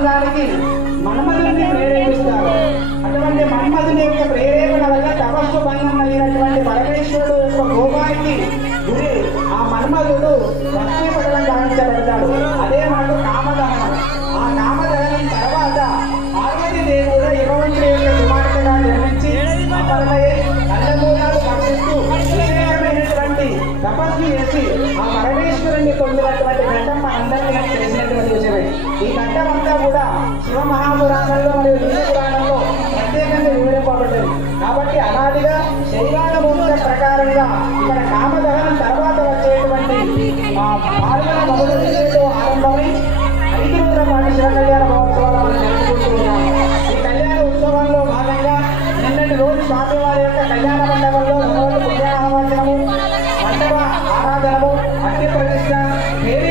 పొందడానికి మన్మధుడిని ప్రేరేపిస్తారు. అటువంటి మన్మధుని యొక్క ప్రేరేపణ వల్ల తపస్సు భంగం అయినటువంటి పరమేశ్వరుడు యొక్క కోపానికి గురి. ఆ మన్మధుడు లక్ష్మీపటం గావించబడతాడు అదే మాట కామదహనం ఆ కామదహనం తర్వాత ఆర్వతి దేవుడు యుగవంతుడి యొక్క కుమార్తెగా నిర్మించి అపరమయ్య అన్నమూలాలు విశేషమైనటువంటి తపస్సు చేసి ఆ పరమేశ్వరుణ్ణి పొందినటువంటి ఘట్టం నాకు తెలిసినటువంటి విషయమే ఈ ఘట్టం శివ మహాపురాణంలో మరియు విష్ణు పురాణంలో ప్రత్యేకంగా వివరింపబడ్డది కాబట్టి అనాదిగా శరీరాల భూమిక ప్రకారంగా ఇక్కడ కామదహనం తర్వాత వచ్చేటువంటి పాల్గొన మొదటి ఆరంభమై ఐదు రోజుల పాటు శివ కళ్యాణ మహోత్సవాలు మనం జరుపుకుంటూ ఉన్నాము ఈ కళ్యాణ ఉత్సవంలో భాగంగా నిన్నటి రోజు స్వామివారి యొక్క కళ్యాణ మండపంలో భగవంతు పుణ్యాహవచనము మండప ఆరాధనము అగ్ని ప్రతిష్ట దేవీ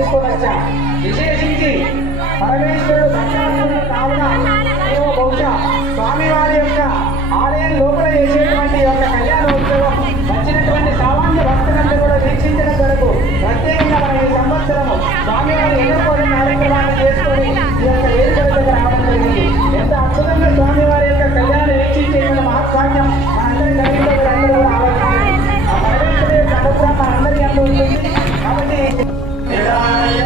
చేసుకోవచ్చు? విశేషించి పరమేశ్వరుడు సంచారిస్తున్న కావున మేము బహుశా స్వామివారి యొక్క ఆలయం లోపల చేసేటువంటి యొక్క కళ్యాణోత్సవం వచ్చినటువంటి సామాన్య భక్తులందరూ కూడా వీక్షించడం వరకు ప్రత్యేకంగా మన ఈ సంవత్సరము స్వామివారి ఎన్నుకోని కార్యక్రమాన్ని చేసుకొని ఈ యొక్క ఏర్పడిన రావడం జరిగింది. ఎంత అద్భుతంగా స్వామివారి యొక్క కళ్యాణం వీక్షించే మన మహాత్సాన్యం మనందరి కలిగిన అందరూ కూడా ఆలోచించాలి ఆ పరమేశ్వరుడు యొక్క అనుగ్రహం మనందరి అందరూ ఉంటుంది. కాబట్టి Yeah.